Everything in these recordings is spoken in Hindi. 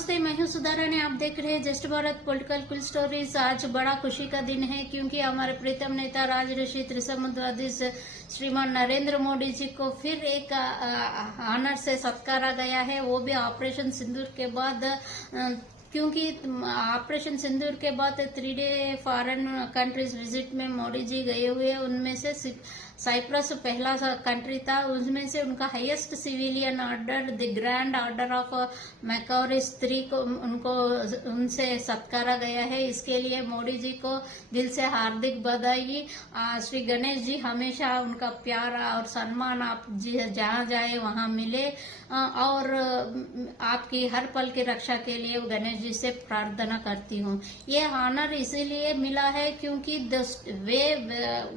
नमस्ते, मैं हूं सुधा रानी। आप देख रहे हैं जस्ट भारत पॉलिटिकल कुल स्टोरीज। आज बड़ा खुशी का दिन है क्योंकि हमारे प्रीतम नेता राजऋषि त्रिसमुद्राधीश श्रीमान नरेंद्र मोदी जी को फिर एक ऑनर से सत्कारा गया है, वो भी ऑपरेशन सिंदूर के बाद। क्योंकि ऑपरेशन सिंदूर के बाद 3 डे फॉरेन कंट्रीज विजिट में मोदी जी गए हुए, उनमें से साइप्रस पहला कंट्री था। उसमें से उनका highest civilian order the grand order of Makarios 3 को उनसे सत्कारा गया है। इसके लिए मोदी जी को दिल से हार्दिक बधाई। श्री गणेश जी हमेशा उनका प्यार और सम्मान आप जहाँ जाए वहाँ मिले, और आपकी हर पल की रक्षा के लिए गणेश जी से प्रार्थना करती हूँ। ये ऑनर इसीलिए मिला है क्योंकि वे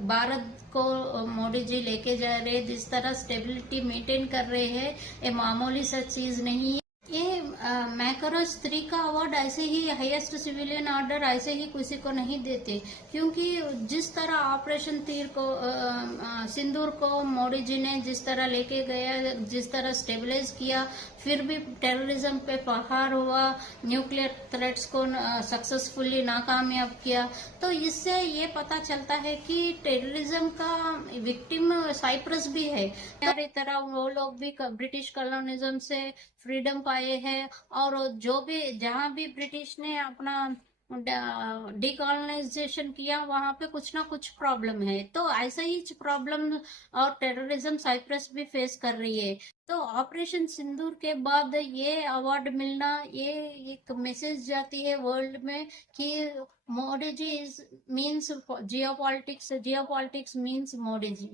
भारत को मोदी जी लेके जा रहे, जिस तरह स्टेबिलिटी मेंटेन कर रहे हैं, ये मामूली सा चीज नहीं है। ये मैकरस 3 का अवार्ड ऐसे ही हाईएस्ट सिविलियन ऑर्डर ऐसे ही किसी को नहीं देते, क्योंकि जिस तरह ऑपरेशन तीर को सिंदूर को मोदी जी ने जिस तरह लेके गया, जिस तरह स्टेबलाइज किया, फिर भी टेररिज्म पे प्रहार हुआ, न्यूक्लियर थ्रेट्स को सक्सेसफुली नाकामयाब किया, तो इससे ये पता चलता है कि टेररिज्म का विक्टिम साइप्रस भी है। हमारी तरह वो लोग भी ब्रिटिश कॉलोनिज्म से फ्रीडम पाए हैं, और जो भी जहां भी ब्रिटिश ने अपना डिकॉलोनाइजेशन किया, वहां पे कुछ ना कुछ प्रॉब्लम है। तो ऐसा ही प्रॉब्लम और टेररिज्म साइप्रस भी फेस कर रही है। तो ऑपरेशन सिंदूर के बाद ये अवार्ड मिलना, ये एक मैसेज जाती है वर्ल्ड में कि Modi ji means geopolitics means Modi ji.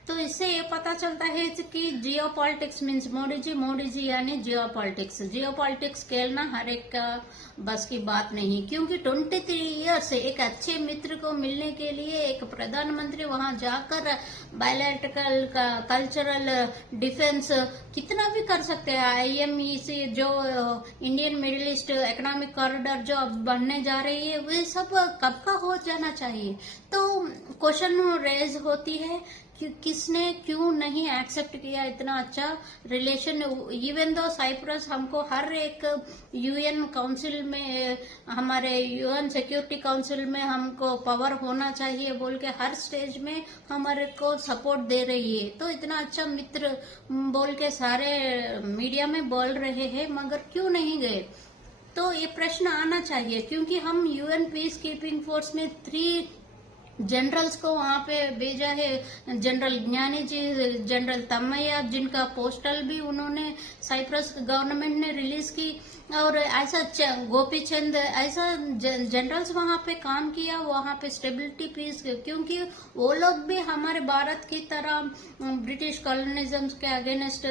तो इससे ये पता चलता है कि जियोपॉलिटिक्स मीन्स मोदी जी यानी जियोपॉलिटिक्स। जियोपॉलिटिक्स खेलना हर एक का बस की बात नहीं, क्योंकि 23 ईयर से एक अच्छे मित्र को मिलने के लिए एक प्रधानमंत्री वहां जाकर बायलैटरल कल्चरल डिफेंस कितना भी कर सकते हैं। IME से जो Indian middle east economic corridor जो अब बनने जा रही है, वे सब कब का हो जाना चाहिए। तो क्वेश्चन रेज होती है कि किसने क्यों नहीं एक्सेप्ट किया इतना अच्छा रिलेशन। इवन दो साइप्रस हमको हर एक UN काउंसिल में, हमारे UN सिक्योरिटी काउंसिल में हमको पावर होना चाहिए बोल के हर स्टेज में हमारे को सपोर्ट दे रही है। तो इतना अच्छा मित्र बोल के सारे मीडिया में बोल रहे हैं, मगर क्यों नहीं गए। तो ये प्रश्न आना चाहिए, क्योंकि हम UN पीस कीपिंग फोर्स ने 3 जनरल्स को वहां पे भेजा है। जनरल ज्ञानी जी, जनरल तमैया, जिनका पोस्टल भी उन्होंने साइप्रस गवर्नमेंट ने रिलीज की, और ऐसा गोपी चंद, ऐसा जनरल्स वहां पे काम किया, वहां पे स्टेबिलिटी पीस, क्योंकि वो लोग भी हमारे भारत की तरह ब्रिटिश कॉलोनिज्म के अगेंस्ट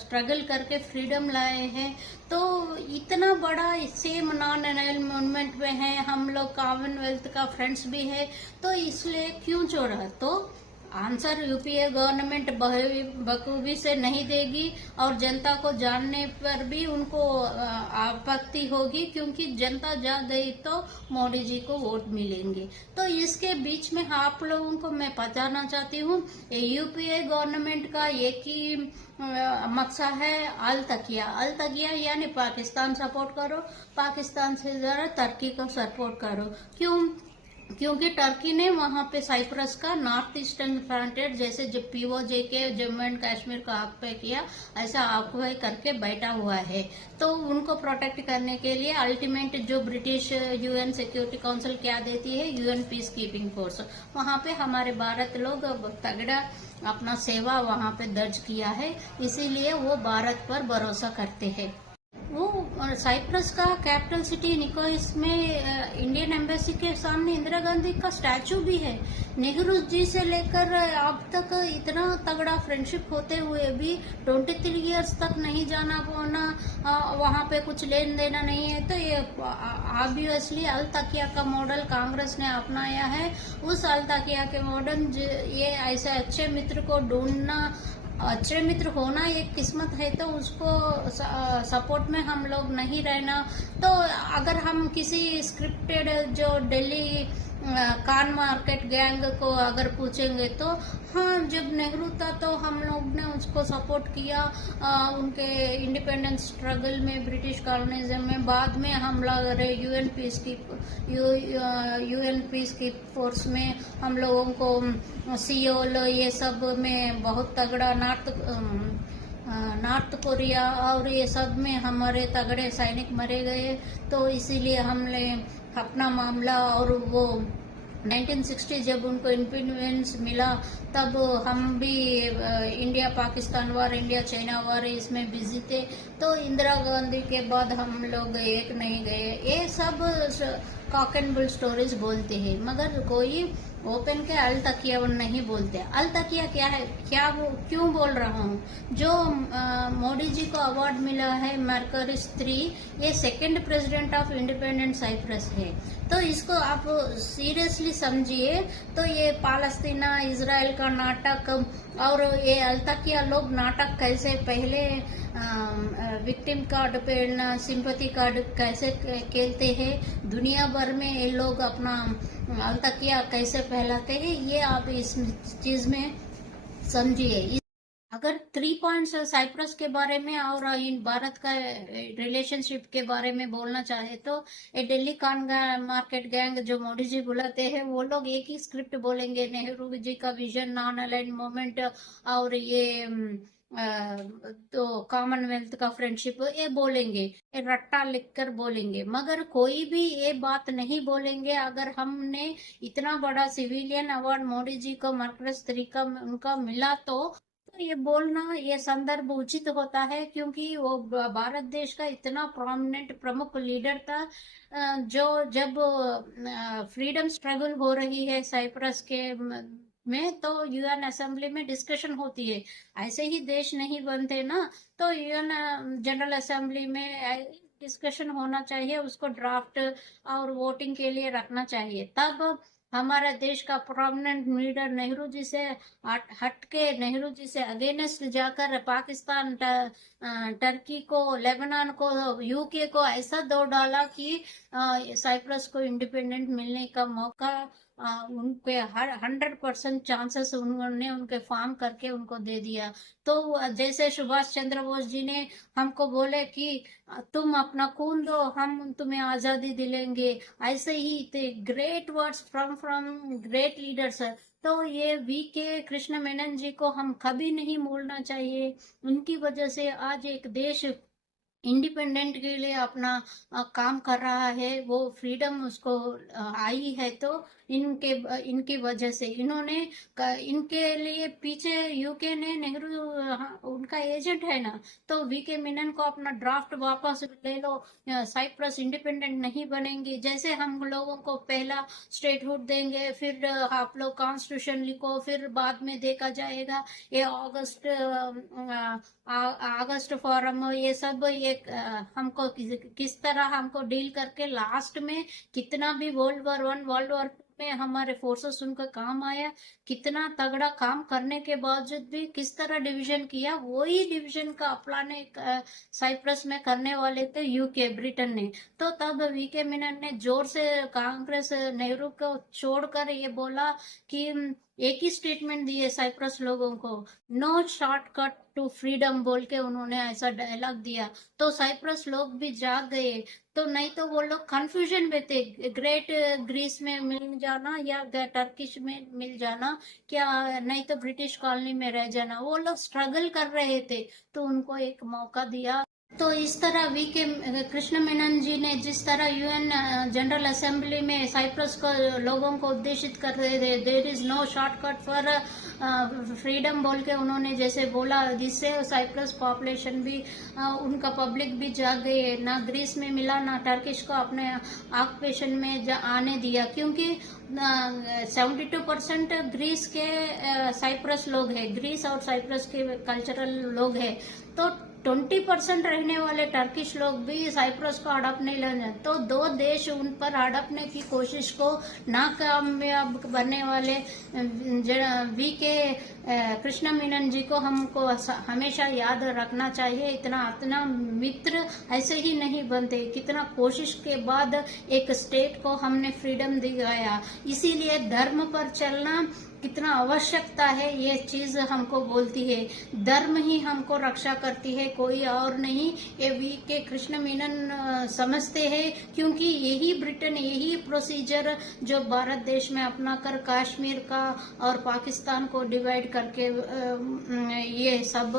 स्ट्रगल करके फ्रीडम लाए हैं। तो इतना बड़ा सेम नॉन अलाइड मूवमेंट में है हम लोग, कॉमनवेल्थ का फ्रेंड्स भी है, तो इसलिए क्यों छोड़ा। तो आंसर UPA गवर्नमेंट बखूबी से नहीं देगी, और जनता को जानने पर भी उनको आपत्ति होगी, क्योंकि जनता जा गई तो मोदी जी को वोट मिलेंगे। तो इसके बीच में आप लोगों को मैं बताना चाहती हूँ, UPA गवर्नमेंट का एक ही मकसद है, अल तकिया यानी पाकिस्तान सपोर्ट करो, पाकिस्तान से जरा तुर्की को सपोर्ट करो। क्योंकि टर्की ने वहां पे साइप्रस का नॉर्थ ईस्टर्न फ्रंटियर, जैसे जब POJ के जम्मू एंड कश्मीर को ऑक्युपाई किया, ऐसा ऑक्युपाई करके बैठा हुआ है। तो उनको प्रोटेक्ट करने के लिए अल्टीमेट जो ब्रिटिश UN सिक्योरिटी काउंसिल क्या देती है, UN पीस कीपिंग फोर्स, वहां पे हमारे भारत लोग तगड़ा अपना सेवा वहां पे दर्ज किया है, इसीलिए वो भारत पर भरोसा करते हैं। वो साइप्रस का कैपिटल सिटी निकोसिस में इंडियन एम्बेसी के सामने इंदिरा गांधी का स्टैचू भी है। नेहरू जी से लेकर अब तक इतना तगड़ा फ्रेंडशिप होते हुए भी 23 इयर्स तक नहीं जाना पाना, वहां पे कुछ लेन देना नहीं है। तो ये ऑब्वियसली अल तकिया का मॉडल कांग्रेस ने अपनाया है। उस अल तकिया के मॉडल, ये ऐसे अच्छे मित्र को ढूंढना, अच्छे मित्र होना एक किस्मत है, तो उसको सपोर्ट में हम लोग नहीं रहना। तो अगर हम किसी स्क्रिप्टेड जो दिल्ली कान मार्केट गैंग को अगर पूछेंगे तो हाँ, जब नेहरू था तो हम लोग ने उसको सपोर्ट किया उनके इंडिपेंडेंस स्ट्रगल में, ब्रिटिश कॉलोनिज्म में। बाद में हम लोग यूएन पीस की फोर्स में हम लोगों को सियोल ये सब में बहुत तगड़ा, नॉर्थ कोरिया और ये सब में हमारे तगड़े सैनिक मरे गए। तो इसीलिए हमने अपना मामला, और वो 1960 जब उनको इंडिपेंडेंस मिला तब हम भी इंडिया पाकिस्तान वार, इंडिया चाइना वार इसमें बिजी थे। तो इंदिरा गांधी के बाद हम लोग एक नहीं गए। ये सब कॉक एंड बुल स्टोरीज बोलते हैं, मगर कोई ओपन के अल तकिया नहीं बोलते। अल तकिया क्या है, क्या वो क्यों बोल रहा हूँ? जो मोदी जी को अवार्ड मिला है मर्करिस 3, ये second president of independent Cyprus है। तो इसको आप सीरियसली समझिए। तो ये पालस्तीना इजराइल का नाटक, और ये अल तकिया लोग नाटक कैसे पहले विक्टिम कार्ड पे सिंपैथी कार्ड कैसे खेलते हैं, दुनिया भर में ये लोग अपना अलतकिया कैसे फैलाते हैं, ये आप इस चीज में समझिए। अगर 3 पॉइंट्स साइप्रस के बारे में और इन भारत का रिलेशनशिप के बारे में बोलना चाहे तो ये दिल्ली कान मार्केट गैंग जो मोदी जी बुलाते हैं, वो लोग एक ही स्क्रिप्ट बोलेंगे, नेहरू जी का विजन, नॉन अलाइंड मूवमेंट, और ये तो कॉमनवेल्थ का फ्रेंडशिप, ये बोलेंगे, ये रट्टा लिखकर बोलेंगे, मगर कोई भी ये बात नहीं बोलेंगे। अगर हमने इतना बड़ा सिविलियन अवार्ड मोदी जी को मर्करिस 3 का उनका मिला तो ये बोलना, ये संदर्भ उचित होता है, क्योंकि वो भारत देश का इतना प्रोमिनेंट प्रमुख लीडर था। जो जब फ्रीडम स्ट्रगल हो रही है साइप्रस के में, तो यूएन असेंबली में डिस्कशन होती है। ऐसे ही देश नहीं बनते ना, तो यूएन जनरल असेंबली में डिस्कशन होना चाहिए, उसको ड्राफ्ट और वोटिंग के लिए रखना चाहिए। तब हमारा देश का प्रोमिनेंट लीडर नेहरू जी से हट के, नेहरू जी से अगेंस्ट जाकर पाकिस्तान, टर्की को, लेबनान को, यूके को ऐसा दौड़ डाला कि साइप्रस को इंडिपेंडेंट मिलने का मौका उनके 100% चांसेस उन्होंने उनके फार्म करके उनको दे दिया। तो जैसे सुभाष चंद्र बोस जी ने हमको बोले कि तुम अपना खून दो, हम तुम्हें आजादी दिलाएंगे, ऐसे ही थे great words from great leaders. तो ये वी के कृष्ण मेनन जी को हम कभी नहीं भूलना चाहिए। उनकी वजह से आज एक देश इंडिपेंडेंट के लिए अपना काम कर रहा है, वो फ्रीडम उसको आई है। तो इनकी वजह से इन्होंने इनके लिए पीछे यूके ने, नेहरू उनका एजेंट है ना, तो वीके मिनन को अपना ड्राफ्ट वापस ले लो, साइप्रस इंडिपेंडेंट नहीं बनेंगी। जैसे हम लोगों को पहला स्टेटहुड देंगे, फिर आप लोग कॉन्स्टिट्यूशन लिखो, फिर बाद में देखा जाएगा। ये अगस्त फॉरम, ये सब ये हमको किस तरह हमको डील करके लास्ट में कितना भी वर्ल्ड वॉर 1 में हमारे फोर्सेस उनका काम आया, कितना तगड़ा काम करने के बावजूद भी किस तरह डिवीजन किया, वही डिवीजन का अप्लाने साइप्रस में करने वाले थे यूके, ब्रिटेन ने। तो तब वीके मिनन ने जोर से कांग्रेस, नेहरू को छोड़कर ये बोला कि एक ही स्टेटमेंट दिए साइप्रस लोगों को, नो शॉर्टकट टू फ्रीडम बोल के उन्होंने ऐसा डायलॉग दिया। तो साइप्रस लोग भी जाग गए। तो नहीं तो वो लोग कंफ्यूजन में थे, ग्रेट ग्रीस में मिल जाना या टर्किश में मिल जाना, क्या नहीं तो ब्रिटिश कॉलोनी में रह जाना, वो लोग स्ट्रगल कर रहे थे। तो उनको एक मौका दिया। तो इस तरह वी के कृष्ण मेनन जी ने जिस तरह यूएन जनरल असेंबली में साइप्रस को लोगों को उद्देशित कर रहे थे, there is no shortcut for freedom बोल के उन्होंने जैसे बोला, जिससे साइप्रस पॉपुलेशन भी, उनका पब्लिक भी जाग गए, ना ग्रीस में मिला ना टर्किश को अपने ऑक्युपेशन में आने दिया, क्योंकि 72% ग्रीस के साइप्रस लोग हैं, ग्रीस और साइप्रस के कल्चरल लोग हैं। तो 20% रहने वाले टर्किश लोग भी साइप्रस को हड़पने लगे, तो दो देश उन पर हड़पने की कोशिश को नाकामयाब बनने वाले वी के कृष्ण मेनन जी को हमको हमेशा याद रखना चाहिए। इतना मित्र ऐसे ही नहीं बनते, कितना कोशिश के बाद एक स्टेट को हमने फ्रीडम दिलाया। इसीलिए धर्म पर चलना कितना आवश्यकता है ये चीज हमको बोलती है। धर्म ही हमको रक्षा करती है, कोई और नहीं। ये वी के कृष्ण मेनन समझते हैं, क्योंकि यही ब्रिटेन यही प्रोसीजर जो भारत देश में अपना कर कश्मीर का और पाकिस्तान को डिवाइड करके ये सब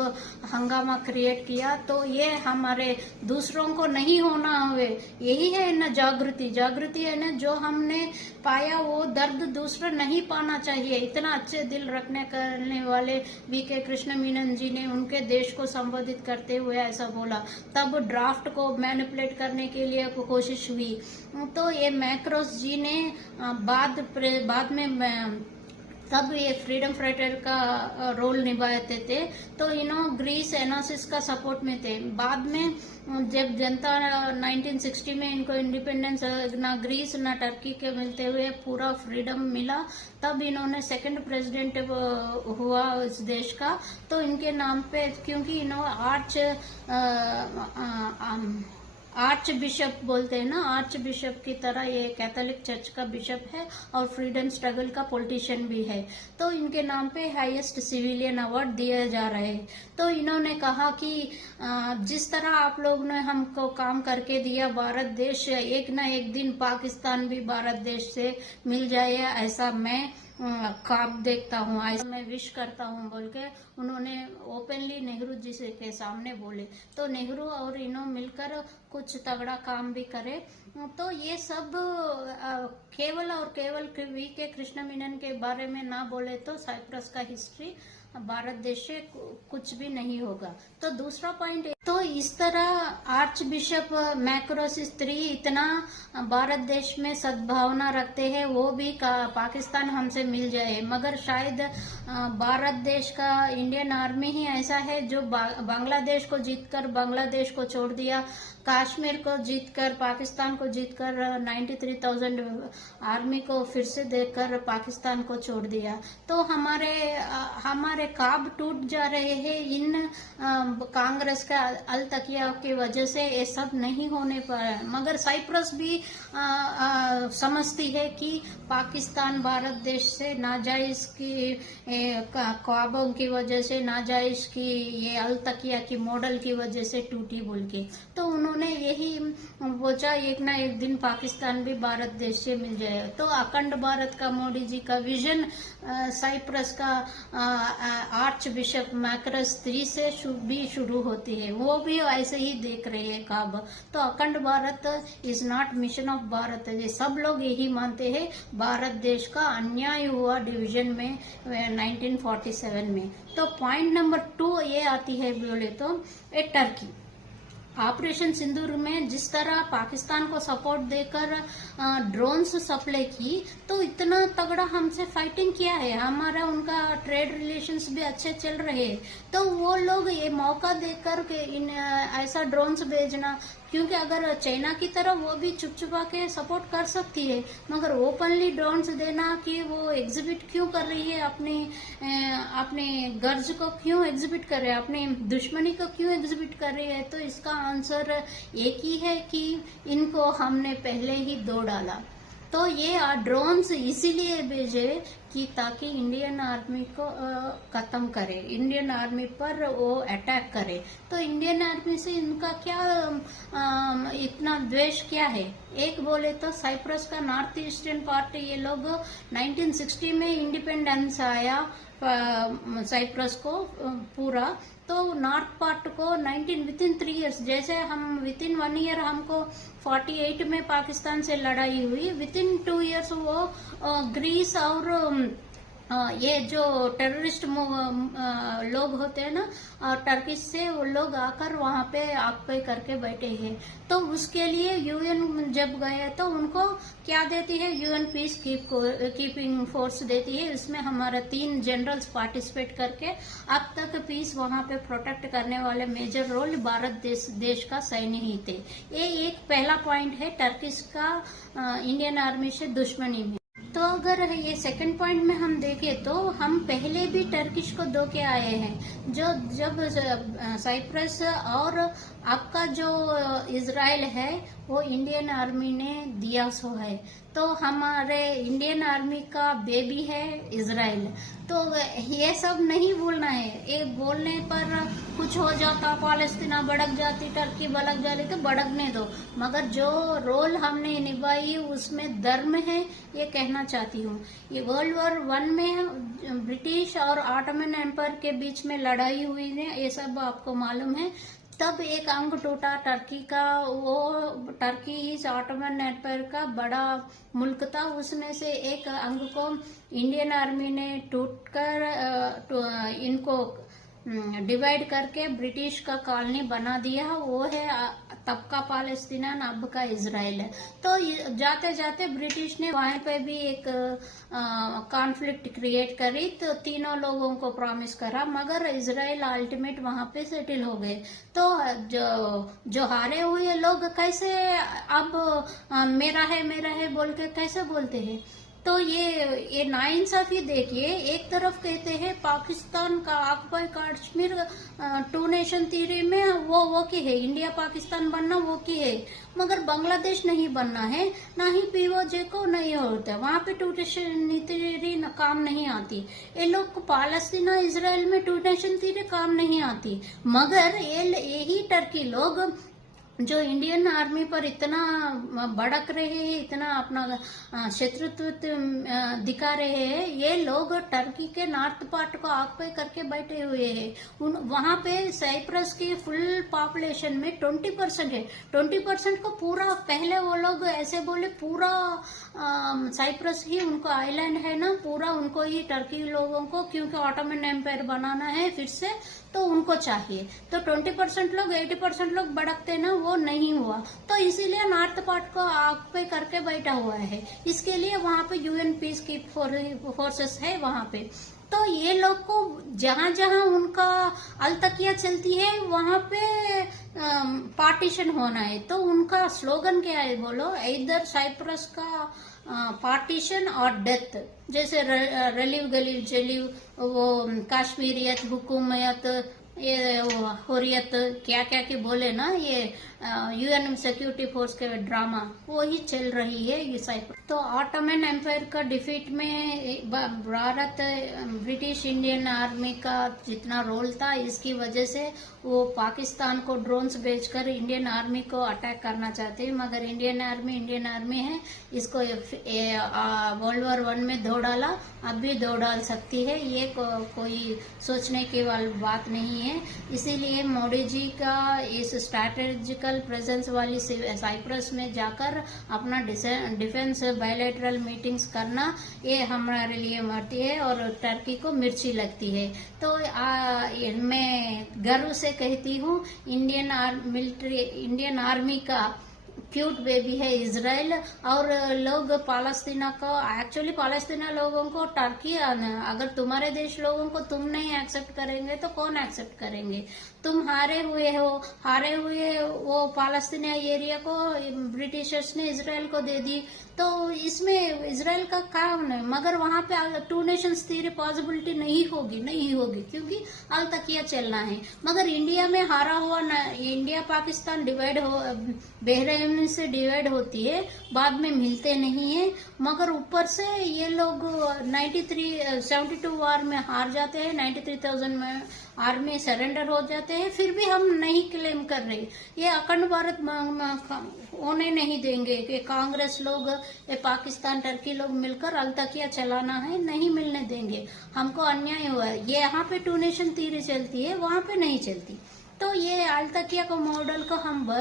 हंगामा क्रिएट किया। तो ये हमारे दूसरों को नहीं होना हुए, यही है ना जागृति है ना, जो हमने पाया वो दर्द दूसरा नहीं पाना चाहिए। इतना अच्छे दिल रखने करने वाले वी के कृष्ण मेनन जी ने उनके देश को संबोधित करते हुए ऐसा बोला। तब ड्राफ्ट को मैनिपुलेट करने के लिए कोशिश हुई, तो ये मैक्रोस जी ने बाद में तब ये फ्रीडम फाइटर का रोल निभाते थे। तो ग्रीस एनासिस का सपोर्ट में थे। बाद में जब जनता 1960 में इनको इंडिपेंडेंस ना ग्रीस ना टर्की के मिलते हुए पूरा फ्रीडम मिला, तब इन्होंने सेकंड प्रेसिडेंट हुआ इस देश का। तो इनके नाम पे, क्योंकि आर्च बिशप बोलते हैं ना, आर्च बिशप की तरह ये कैथोलिक चर्च का बिशप है और फ्रीडम स्ट्रगल का पॉलिटिशियन भी है। तो इनके नाम पे हाईएस्ट सिविलियन अवार्ड दिया जा रहा है। तो इन्होंने कहा कि जिस तरह आप लोग ने हमको काम करके दिया, भारत देश एक ना एक दिन पाकिस्तान भी भारत देश से मिल जाए, ऐसा मैं ख्वाब देखता हूँ, ऐसा मैं विश करता हूँ बोल के उन्होंने ओपनली नेहरू जी से के सामने बोले। तो नेहरू और मिलकर कुछ तगड़ा काम भी करे। तो ये सब केवल और केवल वी के कृष्ण मेनन के बारे में ना बोले तो साइप्रस का हिस्ट्री भारत देश से कुछ भी नहीं होगा। तो दूसरा पॉइंट, तो इस तरह आर्च बिशप मैक्रोस स्त्री इतना भारत देश में सद्भावना रखते हैं, वो भी पाकिस्तान हमसे मिल जाए, मगर शायद भारत देश का इंडियन आर्मी ही ऐसा है जो बांग्लादेश को जीतकर बांग्लादेश को छोड़ दिया, कश्मीर को जीतकर पाकिस्तान को जीतकर 93,000 आर्मी को फिर से देकर पाकिस्तान को छोड़ दिया। तो हमारे ख्वाब टूट जा रहे हैं इन कांग्रेस का अल-तकिया की वजह से। ये सब नहीं होने पर, मगर साइप्रस भी समझती है कि पाकिस्तान भारत देश से नाजायज की ख्वाबों की वजह से, नाजायज की ये अल-तकिया की मॉडल की वजह से टूटी बोल के। तो उन्होंने यही सोचा एक ना एक दिन पाकिस्तान भी भारत देश से मिल जाए। तो अखंड भारत का मोदी जी का विजन साइप्रस का आर्च बिशप मैक्रोस III से भी शुरू होती है, वो भी ऐसे ही देख रहे हैं ख्वाब। तो अखंड Bharat is not mission of Bharat, ये सब लोग यही मानते हैं। भारत देश का अन्याय हुआ डिवीजन में 1947 में। तो पॉइंट नंबर 2 ये आती है बोले तो टर्की। ऑपरेशन सिंदूर में जिस तरह पाकिस्तान को सपोर्ट देकर ड्रोन्स सप्लाई की, तो इतना तगड़ा हमसे फाइटिंग किया है, हमारा उनका ट्रेड रिलेशंस भी अच्छे चल रहे हैं। तो वो लोग ये मौका देकर के ऐसा ड्रोन्स भेजना, क्योंकि अगर चाइना की तरह वो भी छुपा के सपोर्ट कर सकती है, मगर ओपनली ड्रोन्स देना कि वो एग्जिबिट क्यों कर रही है, अपने गर्ज को क्यों एग्जिबिट कर रहे हैं, अपने दुश्मनी को क्यों एग्जिबिट कर रही है। तो इसका आंसर एक ही है कि इनको हमने पहले ही दो डाला। तो ये ड्रोन्स इसीलिए भेजे कि ताकि इंडियन आर्मी को खत्म करे, इंडियन आर्मी पर वो अटैक करे। तो इंडियन आर्मी से इनका क्या इतना द्वेष क्या है? एक बोले तो साइप्रस का नॉर्थ ईस्टर्न पार्ट, ये लोग 1960 में इंडिपेंडेंस आया साइप्रस को पूरा, तो नॉर्थ पार्ट को विथिन 3 इयर्स, जैसे हम विथिन 1 ईयर हमको 48 में पाकिस्तान से लड़ाई हुई, विथिन 2 इयर्स वो ग्रीस और ये जो टेररिस्ट लोग होते हैं ना, टर्किश से वो लोग आकर वहां पे ऑक्युपाई करके बैठे हैं। तो उसके लिए यूएन जब गए तो उनको क्या देती है, यूएन पीस कीपिंग फोर्स देती है। इसमें हमारे 3 जनरल्स पार्टिसिपेट करके अब तक पीस वहां पे प्रोटेक्ट करने वाले मेजर रोल भारत देश का सैन्य ही थे। ये एक पहला पॉइंट है टर्किश का इंडियन आर्मी से दुश्मनी में। तो अगर ये सेकंड पॉइंट में हम देखें तो हम पहले भी टर्किश को धो के आए हैं। जो जब साइप्रस और आपका जो इजराइल है वो इंडियन आर्मी ने दिया सो है। तो हमारे इंडियन आर्मी का बेबी है इजराइल। तो ये सब नहीं भूलना है। ये बोलने पर कुछ हो जाता, पालस्तीना भड़क जाती, टर्की भड़क जाती तो भड़कने दो, मगर जो रोल हमने निभाई उसमें धर्म है, ये कहना चाहती हूँ। ये वर्ल्ड वॉर 1 में ब्रिटिश और ऑटोमन एम्पायर के बीच में लड़ाई हुई है, ये सब आपको मालूम है। तब एक अंग टूटा टर्की का, वो टर्की इस ऑटोमन एम्पायर का बड़ा मुल्क था। उसमें से एक अंग को इंडियन आर्मी ने टूटकर इनको डिवाइड करके ब्रिटिश का कॉलोनी बना दिया। वो है तब का पालस्तीना, अब का इजराइल है। तो जाते जाते ब्रिटिश ने वहां पे भी एक कॉन्फ्लिक्ट क्रिएट करी। तो तीनों लोगों को प्रॉमिस करा, मगर इजराइल अल्टीमेट वहां पे सेटल हो गए। तो जो हारे हुए लोग कैसे अब मेरा है बोल के कैसे बोलते हैं। तो ये नाइंसाफी देखिए। एक तरफ कहते हैं पाकिस्तान का ऑक्युपाई कश्मीर 2 नेशन थ्योरी में वो की है, इंडिया पाकिस्तान बनना वो की है, मगर बांग्लादेश नहीं बनना है, ना ही पीओजे को नहीं होता है। वहां पे 2 नेशन थ्योरी काम नहीं आती। ये लोग को पालस्तीना इजराइल में 2 नेशन थ्योरी काम नहीं आती। मगर यही टर्की लोग जो इंडियन आर्मी पर इतना भड़क रहे हैं, इतना अपना शत्रुत्व दिखा रहे हैं, ये लोग टर्की के नॉर्थ पार्ट को ऑक्युपाई करके बैठे हुए हैं। वहां पे साइप्रस की फुल पॉपुलेशन में 20% है। 20% को पूरा, पहले वो लोग ऐसे बोले पूरा साइप्रस ही उनको आइलैंड है ना, पूरा उनको ही टर्की लोगों को, क्योंकि ऑटोमन एम्पायर बनाना है फिर से, तो उनको चाहिए। तो 20% लोग 80% लोग भड़कते ना, वो नहीं हुआ। तो इसीलिए नॉर्थ पार्ट को ऑक्युपाई करके बैठा हुआ है। इसके लिए वहां पे यूएन पीस की फोर्सेस है वहां पे। तो ये लोग को जहां जहां उनका अलतकिया चलती है वहां पे पार्टीशन होना है। तो उनका स्लोगन क्या है बोलो, इधर साइप्रस का पार्टीशन और डेथ। जैसे रलीव गलीव चलीव, वो कश्मीरियत, हुकूमत, ये हुर्रियत, क्या क्या के बोले ना, ये यूएन सिक्योरिटी फोर्स के ड्रामा वो ही चल रही है ये साइप्रस। तो ऑटोमन एम्पायर का डिफीट में भारत, ब्रिटिश इंडियन आर्मी का जितना रोल था, इसकी वजह से वो पाकिस्तान को ड्रोन्स भेजकर इंडियन आर्मी को अटैक करना चाहते हैं। मगर इंडियन आर्मी है, इसको वर्ल्ड वॉर 1 में धो डाला, अब भी धो डाल सकती है। ये कोई सोचने की बात नहीं है। इसीलिए मोदी जी का इस स्ट्रैटेजिकल प्रेजेंस वाली साइप्रस में जाकर अपना डिफेंस बायलैटरल मीटिंग्स करना, ये हमारे लिए मरती है और टर्की को मिर्ची लगती है। तो मैं गर्व से कहती हूँ, इंडियन आर्मी का क्यूट बेबी है इजराइल। और लोग पालस्तीना को, एक्चुअली पालस्तीना लोगों को टर्की, अगर तुम्हारे देश लोगों को तुम नहीं एक्सेप्ट करेंगे तो कौन एक्सेप्ट करेंगे। तुम हारे हुए वो पालस्तीना एरिया को ब्रिटिशर्स ने इजराइल को दे दी। तो इसमें इजराइल का काम नहीं, मगर वहां पे 2 नेशंस थ्योरी पॉसिबिलिटी नहीं होगी क्योंकि अलतकिया चलना है। मगर इंडिया में हारा हुआ इंडिया पाकिस्तान डिवाइड हो, बहरीन से डिवाइड होती है, बाद में मिलते नहीं है। मगर ऊपर से ये लोग 72 वार में हार जाते हैं, 93,000 में आर्मी सरेंडर हो जाते हैं। फिर भी हम नहीं क्लेम कर रहे, ये अखंड भारत होने नहीं देंगे कि कांग्रेस लोग, ये पाकिस्तान टर्की लोग मिलकर अलतकिया चलाना है, नहीं मिलने देंगे। हमको अन्याय हुआ है। ये यहाँ पे 2 नेशन थ्योरी चलती है, वहां पे नहीं चलती। तो ये अल्तकिया को मॉडल को हम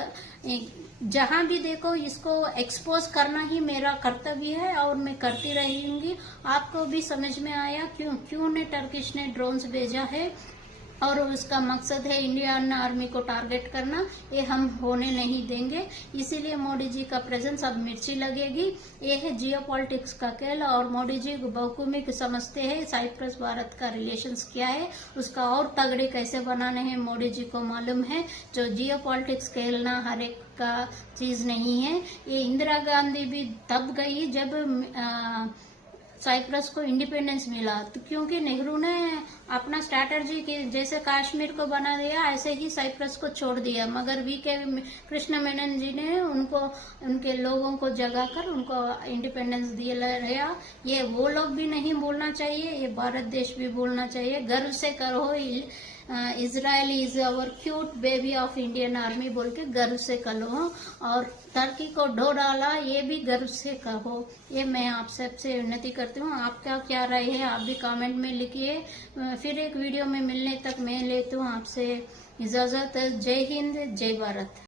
जहां भी देखो इसको एक्सपोज करना ही मेरा कर्तव्य है और मैं करती रहूंगी। आपको भी समझ में आया क्यों ने टर्किश ने ड्रोन्स भेजा है और उसका मकसद है इंडियन आर्मी को टारगेट करना। ये हम होने नहीं देंगे, इसीलिए मोदी जी का प्रेजेंस अब मिर्ची लगेगी। ये है जियोपॉलिटिक्स का खेल और मोदी जी बहुकुमिक समझते हैं साइप्रस भारत का रिलेशंस क्या है, उसका और तगड़े कैसे बनाने हैं मोदी जी को मालूम है। जो जियोपॉलिटिक्स खेलना हर एक का चीज नहीं है। ये इंदिरा गांधी भी तब गई जब साइप्रस को इंडिपेंडेंस मिला, तो क्योंकि नेहरू ने अपना स्ट्रैटेजी के जैसे कश्मीर को बना दिया ऐसे ही साइप्रस को छोड़ दिया, मगर वी.के. कृष्ण मेनन जी ने उनको उनके लोगों को जगाकर उनको इंडिपेंडेंस दिया। ये वो लोग भी नहीं भूलना चाहिए, ये भारत देश भी भूलना चाहिए। गर्व से करो Israel is our cute baby of Indian army बोल के गर्व से कहो, और टर्की को ढो डाला ये भी गर्व से कहो। ये मैं आप सबसे विनती करती हूँ। आपका क्या राय है आप भी कमेंट में लिखिए। फिर एक वीडियो में मिलने तक मैं लेती हूँ आपसे इजाजत। जय हिंद, जय भारत।